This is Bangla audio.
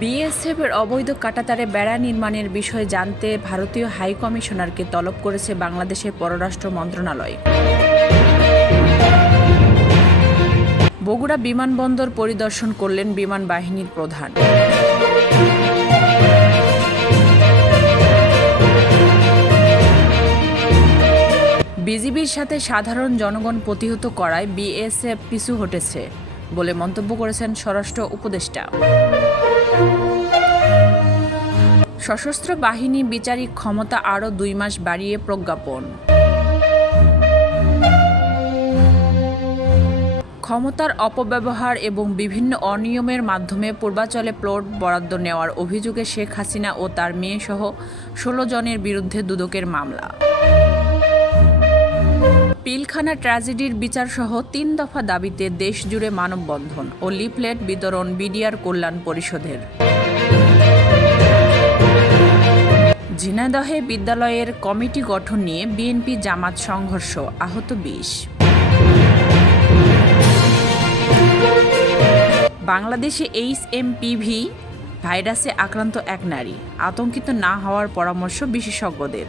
বিএসএফের অবৈধ কাঁটাতারে বেড়া নির্মাণের বিষয়ে জানতে ভারতীয় হাই কমিশনারকে তলব করেছে বাংলাদেশের পররাষ্ট্র মন্ত্রণালয়। বগুড়া বিমানবন্দর পরিদর্শন করলেন বিমান বাহিনীর প্রধান। বিজিবির সাথে সাধারণ জনগণ প্রতিহত করায় বিএসএফ পিছু হটেছে বলে মন্তব্য করেছেন স্বরাষ্ট্র উপদেষ্টা। সশস্ত্র বাহিনী বিচারিক ক্ষমতা আরও 2 মাস বাড়িয়ে প্রজ্ঞাপন। ক্ষমতার অপব্যবহার এবং বিভিন্ন অনিয়মের মাধ্যমে পূর্বাঞ্চলে প্লট বরাদ্দ নেওয়ার অভিযোগে শেখ হাসিনা ও তার মেয়েসহ 16 জনের বিরুদ্ধে দুদকের মামলা। পিলখানা ট্র্যাজেডির বিচারসহ 3 দফা দাবিতে দেশজুড়ে মানববন্ধন ও লিফলেট বিতরণ বিডিআর কল্যাণ পরিষদের। ঝিনাইদহে বিদ্যালয়ের কমিটি গঠন নিয়ে বিএনপি জামাত সংঘর্ষ, আহত 20। বাংলাদেশে HMPV ভাইরাসে আক্রান্ত এক নারী, আতঙ্কিত না হওয়ার পরামর্শ বিশেষজ্ঞদের।